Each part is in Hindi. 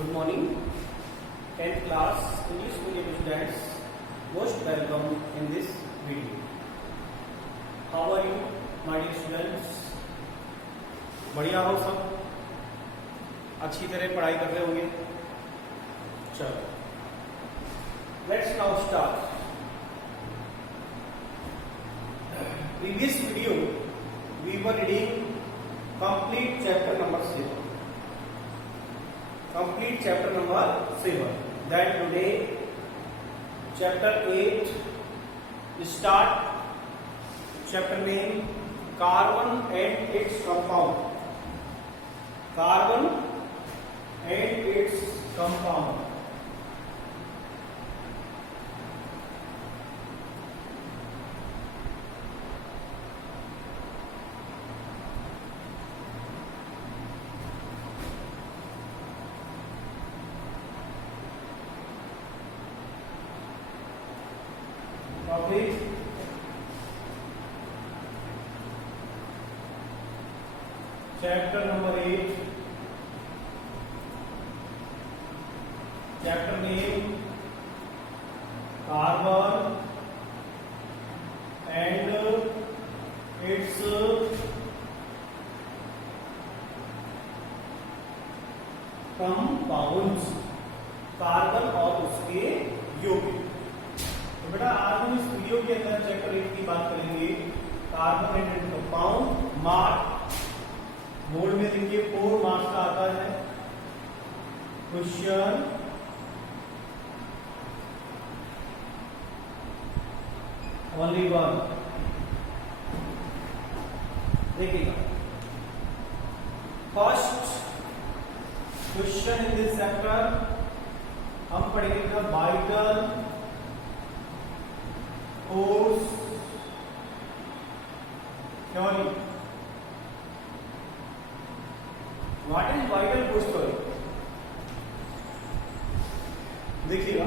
Good morning, 10th class English medium students. Most welcome in this video. How are you, my dear students? बढ़िया हो सब? अच्छी तरह पढ़ाई कर रहे होंगे? चलो, let's now start. Previous video we were reading complete chapter number 7. Complete chapter number 7. Then today chapter 8 start. Chapter name carbon and its compound. Carbon and its compound. Topic chapter number 8. Chapter name carbon and its compounds. Carbon और उसके यौगिक. तो बेटा आज हम इस वीडियो के अंदर चैप्टर 8 की बात करेंगे. Carbon and its compound. Mark board में देखिए 4 मार्क्स का आता है क्वेश्चन. Only one. देखिएगा first question in this chapter हम पढ़ेंगे vital force theory. What is vital force theory? देखिएगा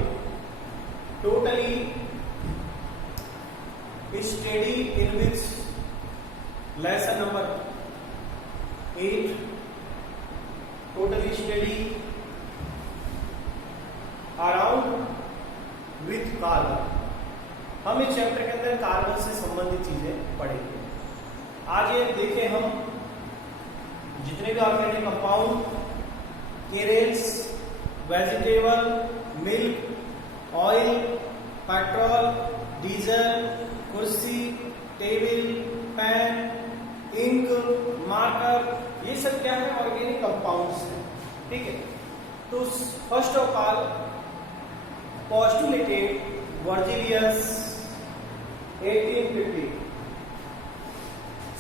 totally study in which lesson number 8 totally study around with carbon. हम इस चैप्टर के अंदर कार्बन से संबंधित चीजें पढ़ेंगे. आज ये देखें हम जितने भी organic compound, cereals, vegetable, milk, oil, petrol, diesel, कुर्सी, टेबल, पेन, इंक, मार्कर, ये सब क्या है? ऑर्गेनिक कंपाउंड्स है. ठीक है. तो first of all postulated Virgilius 1850.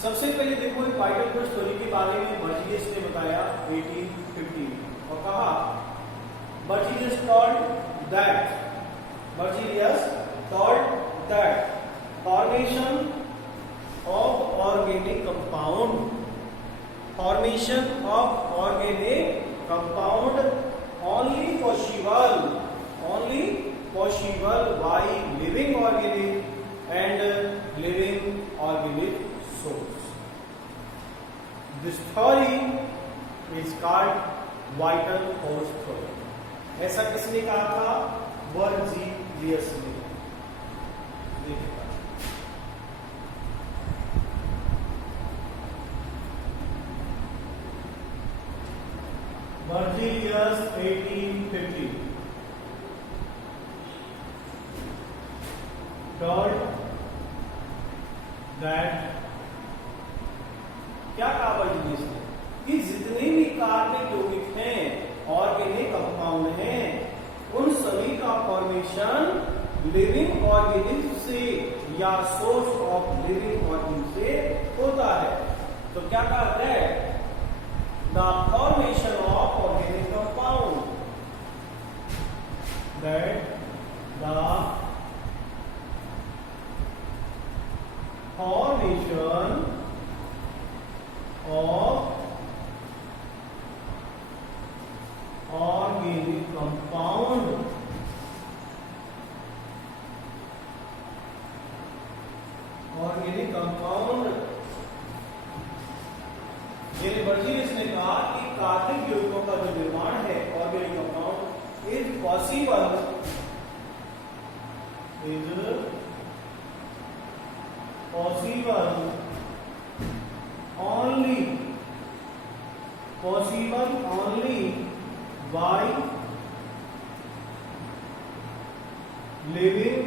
सबसे पहले देखो वाइटल फोर्स थ्योरी के बारे में वर्जिलियस ने बताया 1850 और कहा Virgilius thought that formation of organic compound only possible by living organism and living organism source. This theory is called vital force theory. ऐसा किसने कहा था? वर्जिलियस ने. वर्जिलियस 1850 told that क्या कहा वर्जिलियस ने? कि जितने भी कार्बनिक यौगिक हैं, ऑर्गेनिक कंपाउंड हैं, उन सभी का फॉर्मेशन लिविंग ऑर्गेनिज्म से या सोर्स ऑफ लिविंग ऑर्गेनिज्म से होता है. तो क्या कहते हैं? The formation of organic compound, that the formation of organic compound ये वर्जिलियस ने कहा कि कार्बनिक यौगिकों का जो निर्माण है organic is possible only by living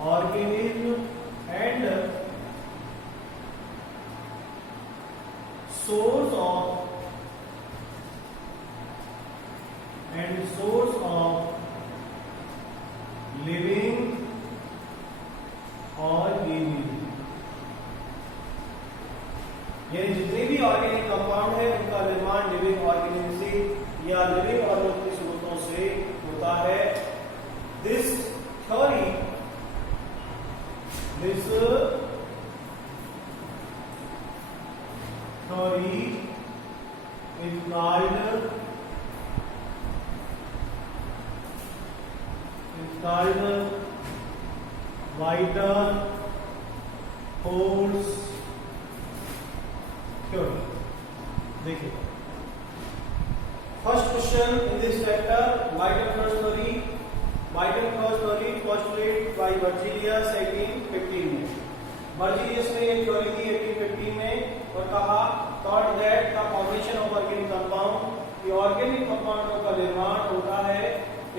organism and source of living organism। यानी जितने भी ऑर्गेनिक कंपाउंड है उनका निर्माण लिविंग ऑर्गेनिज्म से या लिविंग ऑर्गेनिज्म के स्रोतों से होता है। This theory is called vital force theory। देखिए first question in this chapter vital force theory postulated by Berzelius 1815 में। बर्जीलियस ने एक थ्योरी दी 1815 में और कहा thought that the formation of organic compound, कि ऑर्गेनिक कंपाउंडों का निर्माण होता है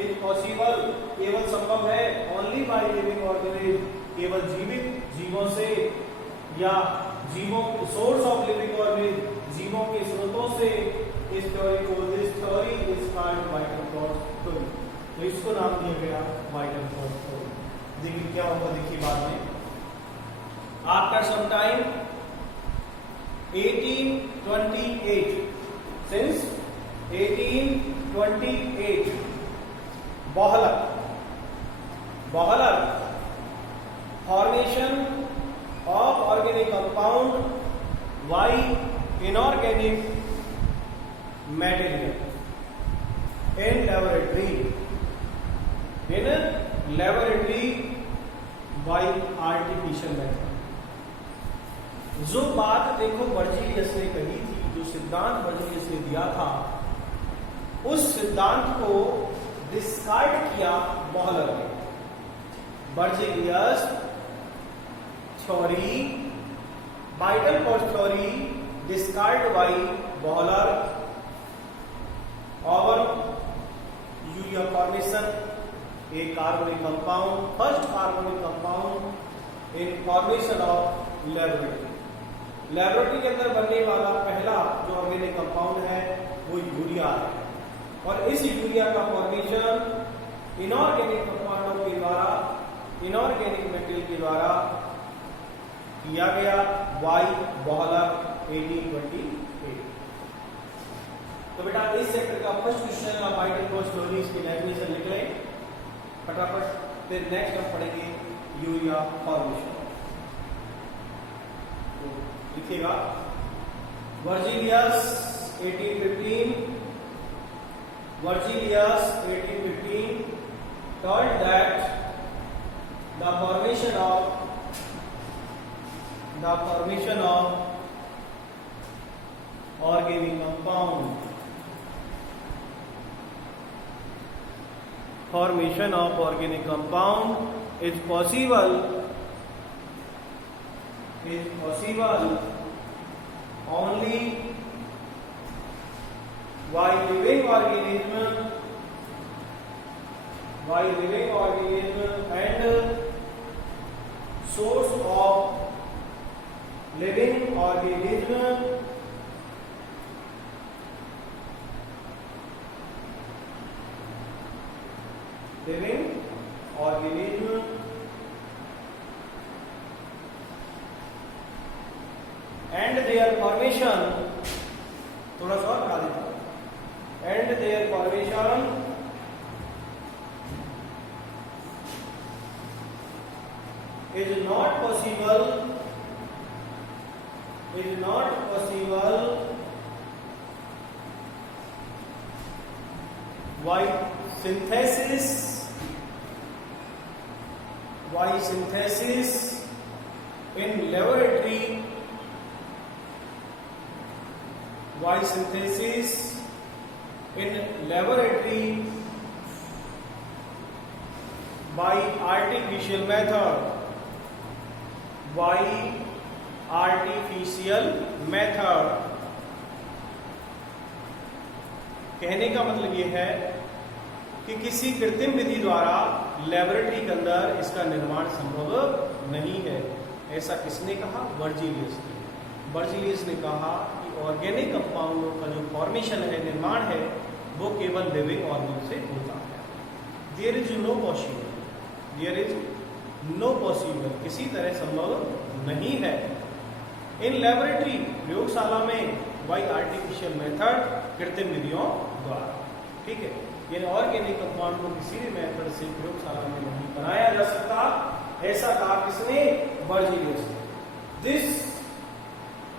is possible, केवल संभव है only by living organism, केवल जीवित जीवों से या जीवों सोर्स ऑफ लिविंग organism, जीवों के स्रोतों से। इस थ्योरी को this theory is called vital force theory. तो इसको नाम दिया गया वाइटल फोर्स थ्योरी। देखिए क्या होगा, देखिए बाद में after some time 1828 since 1828 Bohler formation of organic compound by inorganic material in laboratory by artificial method। जो बात देखो बर्जीलियस ने कही थी, जो सिद्धांत बर्जीलियस ने दिया था, उस सिद्धांत को डिस्कार्ड किया बॉहलर ने। Berzelius theory vital force theory discard by Wohler और यूरिया फॉर्मेशन, एक कार्बनिक कंपाउंड, फर्स्ट कार्बनिक compound in formation of laboratory के अंदर बनने वाला पहला जो ऑर्गेनिक कंपाउंड है वो यूरिया है। और इस यूरिया का फॉर्मेशन इनऑर्गेनिक कंपाउंडों के द्वारा, इनऑर्गेनिक मटेरियल के द्वारा किया गया बाय बॉहलर 1828। तो बेटा इस चैप्टर का फर्स्ट क्वेश्चन का वाइटल फोर्स थ्योरी की डेफिनेशन लिख लें फटाफट, फिर नेक्स्ट हम पढ़ेंगे यूरिया फॉर्मेशन। तो लिखिएगा Berzelius 1815 told that the formation of organic compound is possible only by living organism and source of living organism and their formation, थोड़ा सा और बता देता हूं, and their formation is not possible by synthesis in laboratory by synthesis in laboratory by artificial method, by artificial method। कहने का मतलब ये है कि किसी कृत्रिम विधि द्वारा लेबोरेटरी के अंदर इसका निर्माण संभव नहीं है। ऐसा किसने कहा? बर्जीलियस ने। बर्जीलियस ने कहा कि ऑर्गेनिक कंपाउंडों का जो फॉर्मेशन है, निर्माण है, वो केवल लिविंग ऑर्गन से होता है। There is no possible, there is no possible, किसी तरह संभव नहीं है। इन लेबोरेटरी, प्रयोगशाला में, बाई आर्टिफिशियल मेथड, कृत्रिम विधियों द्वारा। ठीक है, यानी ऑर्गेनिक कंपाउंड को किसी भी मेथड से प्रयोगशाला में नहीं बनाया जा सकता। ऐसा कहा किसने? बर्जीलियस ने। This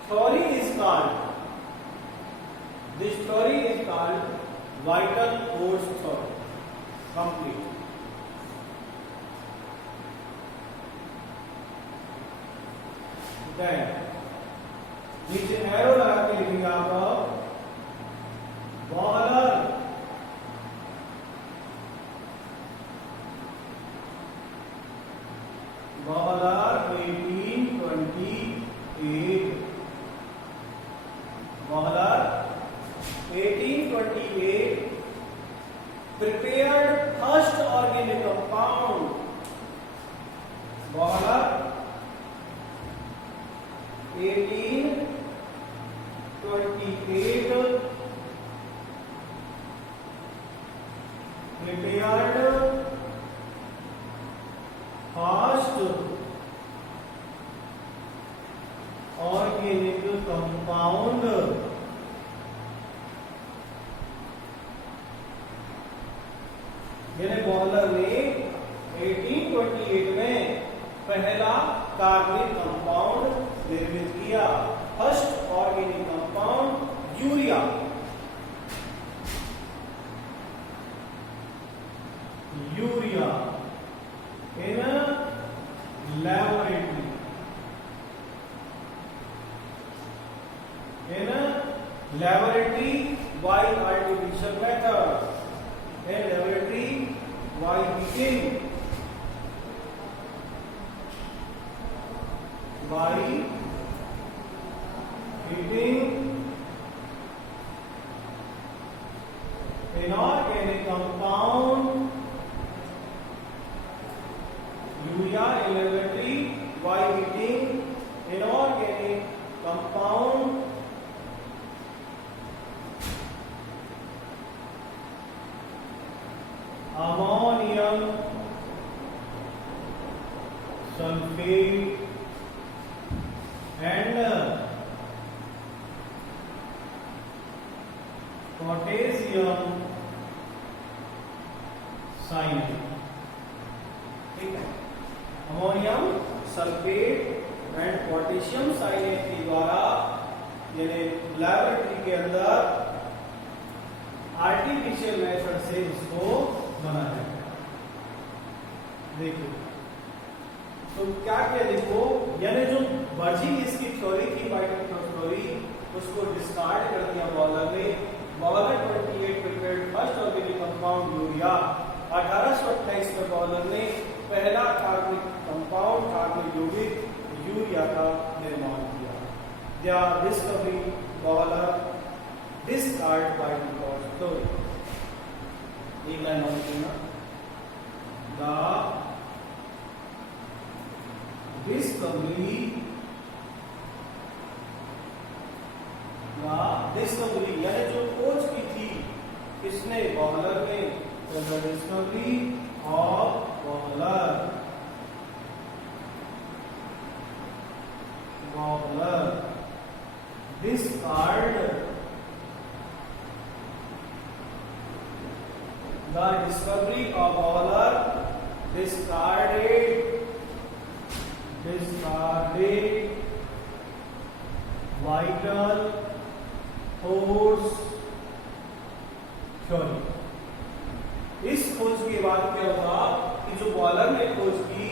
theory is called, this theory is called vital force theory. Complete. नीचे एरो लगा के लिखेंगे आप bowler bowler 1828, bowler 1828 prepared first organic compound, bowler 1828 prepared first organic compound, यानी बॉलर ने 1828 में पहला कार्बनिक कंपाउंड निर्मित किया। First organic compound urea, urea in laboratory, in laboratory bye artificial method, in laboratory by heating, by heating inorganic compound urea in laboratory by heating inorganic compound ammonium sulfate and potassium cyanide। ठीक है, ammonium sulphate and potassium cyanate के द्वारा यानी लैबोरेटरी के अंदर आर्टिफिशियल मेथड से इसको बनाया गया। देखिए तो क्या क्या देखो, यानी जो बर्जीलियस की थ्योरी थी, वाइटल थ्योरी, उसको डिस्कार्ड कर दिया बॉलर ने। Bowler 28 prepared first organic compound urea. 1828 में बॉलर ने पहला कार्बनिक कंपाउंड कार्बनिक यौगिक यूरिया का निर्माण किया। दिया discovery bowler discard by the theory. एक लाइन और लिखना, द डिस्कवरी, डिस्कवरी यानी जो खोज की थी किसने? बॉलर ने। The discovery of bowler, bowler discard, the discovery of bowler discarded vital force theory। इस खोज के बाद क्या हुआ कि जो बॉलर ने खोज की,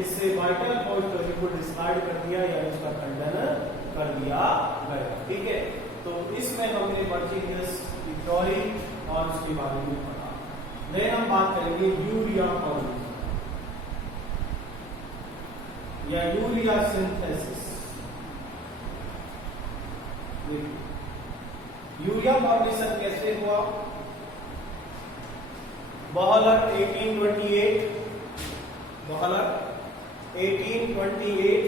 इससे वाइटल फोर्स थ्योरी को डिस्कार्ड कर दिया या उसका खंडन कर दिया गया। ठीक है, तो इसमें हमने वर्जिनियस की थ्योरी और उसके बारे में पढ़ा। देन हम बात करेंगे यूरिया फॉर्मेशन या यूरिया सिंथेसिस। यूरिया फॉर्मेशन कैसे हुआ? बहलर 1828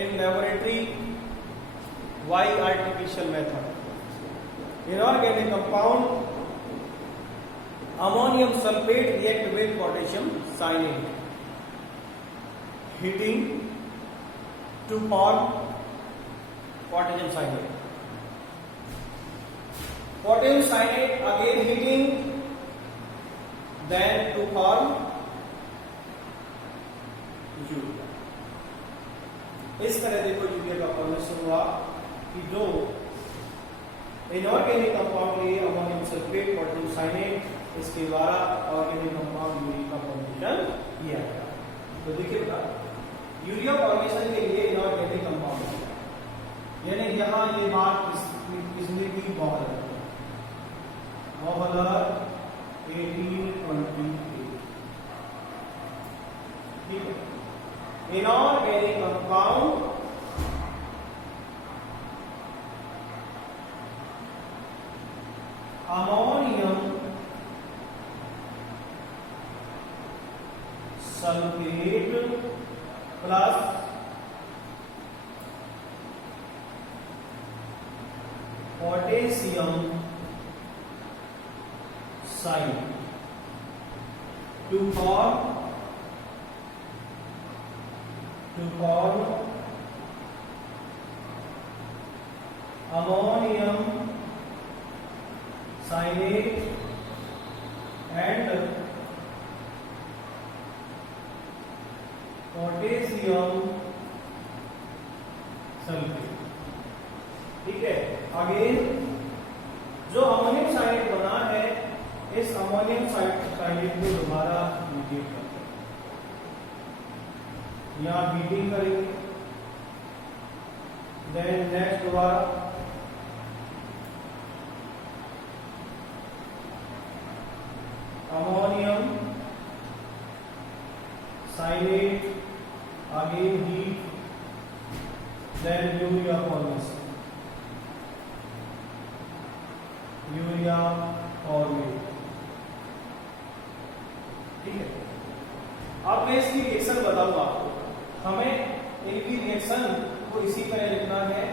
in laboratory by artificial method. Inorganic compound ammonium sulfate react with potassium cyanide, heating to form potassium cyanide. Potassium cyanide again heating, then to form urea. इस तरह देखो यूरिया का फॉर्मेशन हुआ कि जो इनऑर्गेनिक कंपाउंड लिए अमोनियम सल्फेट, पोटेशियम साइनेट, इसके द्वारा ऑर्गेनिक कंपाउंड यूरिया का फॉर्मेशन किया गया। तो देखिएगा यूरिया फॉर्मेशन के लिए इनऑर्गेनिक कंपाउंड, यानी यहाँ ये बात किसने की? बहलर 1828। ठीक है। Inorganic compound ammonium sulphate plus potassium cyanide to form ammonium cyanate and potassium sulfate। ठीक है। अगेन जो अमोनियम साइनेट बना है, इस अमोनियम साइनेट को दोबारा हीट करते हैं, यहाँ हीटिंग करेंगे। देन नेक्स्ट दोबारा ammonium cyanate again heat, then urea formation, urea formate. ठीक है। अब मैं इसकी रिएक्शन बताऊंगा आपको। हमें इनकी रिएक्शन को इसी तरह लिखना है।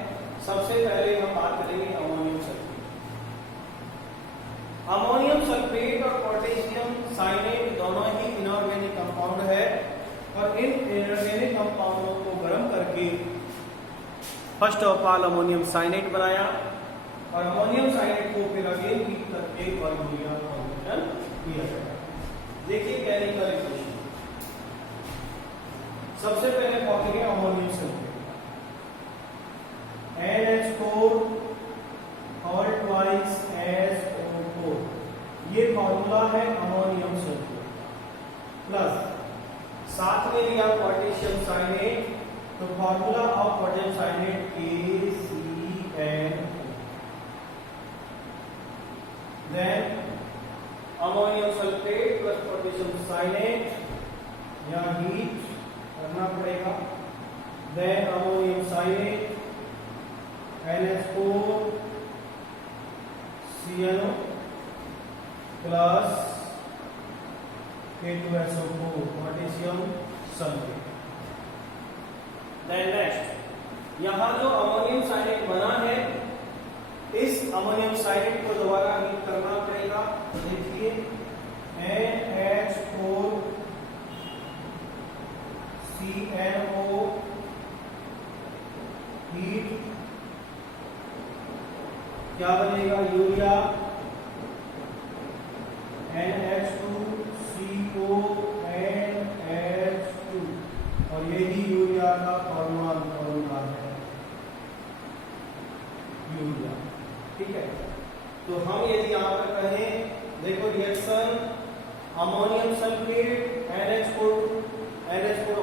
सबसे पहले हम बात करेंगे अमोनियम सल्फेट। अमोनियम सल्फेट और पोटेशियम साइनेट दोनों ही इनऑर्गेनिक कंपाउंड है, और इन इनऑर्गेनिक कंपाउंडों को गर्म करके first of all ammonium cyanate बनाया, और अमोनियम साइनेट को फिर अगेन हीट करके और यूरिया फॉर्मेशन किया गया। देखिए केमिकल इक्वेशन। सबसे पहले पहुंचेंगे अमोनियम सल्फेट, NH4 और ट्वाइस SO4, ये फॉर्मूला है अमोनियम सल्फेट, प्लस साथ में लिया पोटेशियम साइनेट, तो formula of potassium cyanate KCnO, then ammonium sulphate plus potassium cyanate, यहाँ हीट करना पड़ेगा, then ammonium cyanate NH4 CnO plus K2SO4 potassium sulphate. Then next यहाँ जो अमोनियम साइनेट बना है, इस अमोनियम साइनेट को दोबारा हीट करना पड़ेगा। तो देखिए NH4 CnO हीट क्या बनेगा? यूरिया NH2CO NH2, और यही यूरिया का फॉर्मूला है यूरिया। ठीक है। तो हम यदि यहाँ पर कहें, देखो reaction ammonium sulphate NH4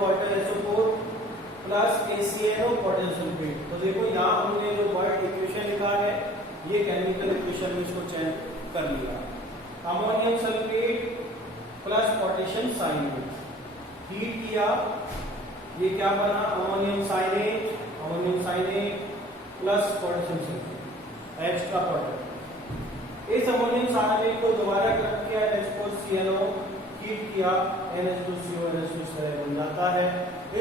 water SO4 plus KCnO potassium sulphate. तो देखो यहाँ हमने जो वर्ड इक्वेशन लिखा है ये केमिकल इक्वेशन में इसको चेंज कर लिया। Ammonium sulphate plus potassium cyanate heat किया, ये क्या बना ammonium cyanate plus potassium sulphate H का प्रोडक्ट। इस अमोनियम साइनेट को दोबारा क्या किया H4CnO हीट किया NH2CO NH2 बन जाता है।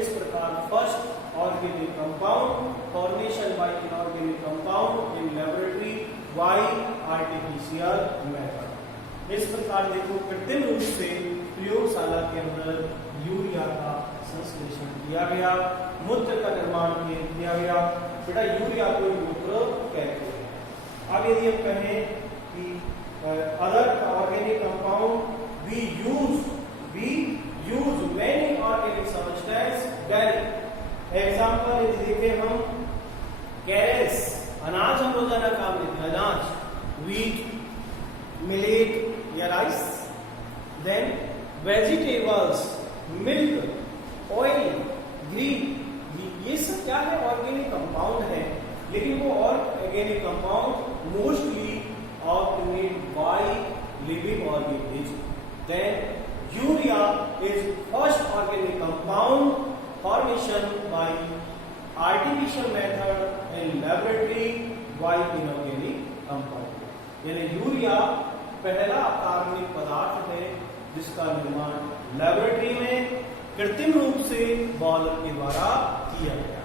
इस प्रकार first organic compound formation by inorganic compound in laboratory by RTPCR method. इस प्रकार देखो कृत्रिम रूप से प्रयोगशाला के अंदर यूरिया का संश्लेषण किया गया, मूत्र का निर्माण किया गया। बेटा यूरिया को मूत्र कहते हैं। अब यदि हम कहें कि other organic compound we use many organic substances vary। Example यदि देखें हम कैरेस अनाज हम रोजाना काम लेते हैं, अनाज व्हीट मिलेट या rice. Then vegetables milk oil green, ये सब क्या है ऑर्गेनिक कंपाउंड है, लेकिन वो organic compound mostly organic by living organism. Then urea is first organic compound formation by artificial method in laboratory by inorganic compound। यानी यूरिया पहला कार्बनिक पदार्थ है जिसका निर्माण लेबोरेटरी में कृत्रिम रूप से बॉयलर के द्वारा किया गया।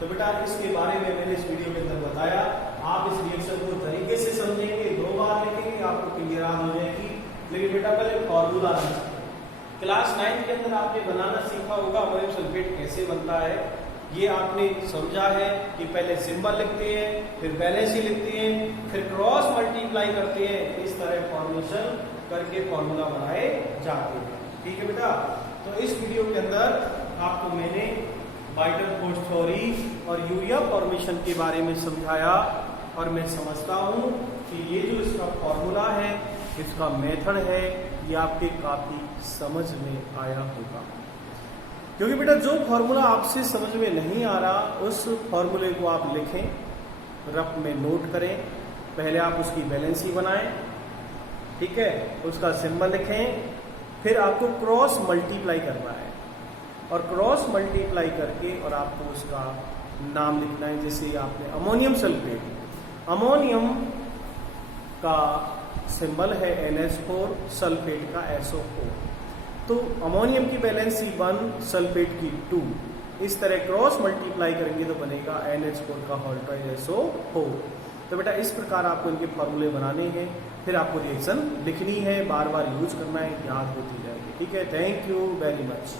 तो बेटा इसके बारे में मैंने इस वीडियो के अंदर बताया। आप इस रिएक्शन को तरीके से समझेंगे, 2 बार लिखेंगे, आपको क्लियर हो जाएगी। लेकिन बेटा पहले फॉर्मूला क्लास 9 के अंदर आपने बनाना सीखा होगा अमोनियम सल्फेट कैसे बनता है। ये आपने समझा है कि पहले सिंबल लिखते हैं, फिर बैलेंस ही लिखते हैं, फिर क्रॉस मल्टीप्लाई करते हैं, इस तरह फॉर्मेशन करके फॉर्मूला बनाए जाते हैं। ठीक है बेटा, तो इस वीडियो के अंदर आपको मैंने वाइटल फोर्स थ्योरी और यूरिया फॉर्मेशन के बारे में समझाया। और मैं समझता हूँ कि ये जो इसका फॉर्मूला है, इसका मेथड है, ये आपके काफी समझ में आया होगा। क्योंकि बेटा जो फॉर्मूला आपसे समझ में नहीं आ रहा उस फॉर्मूले को आप लिखें, रफ में नोट करें, पहले आप उसकी बैलेंसी बनाएं, ठीक है, उसका सिंबल लिखें, फिर आपको क्रॉस मल्टीप्लाई करना है और क्रॉस मल्टीप्लाई करके और आपको उसका नाम लिखना है। जैसे आपने अमोनियम सल्फेट, अमोनियम का सिंबल है NH4, सल्फेट का SO4, तो अमोनियम की बैलेंसी 1, सल्फेट की 2, इस तरह क्रॉस मल्टीप्लाई करेंगे तो बनेगा NH4 का होल ट्वाइस SO4। तो बेटा इस प्रकार आपको इनके फॉर्मूले बनाने हैं, फिर आपको रिएक्शन लिखनी है, बार बार यूज करना है, याद होती जाएगी। ठीक है, थैंक यू वेरी मच।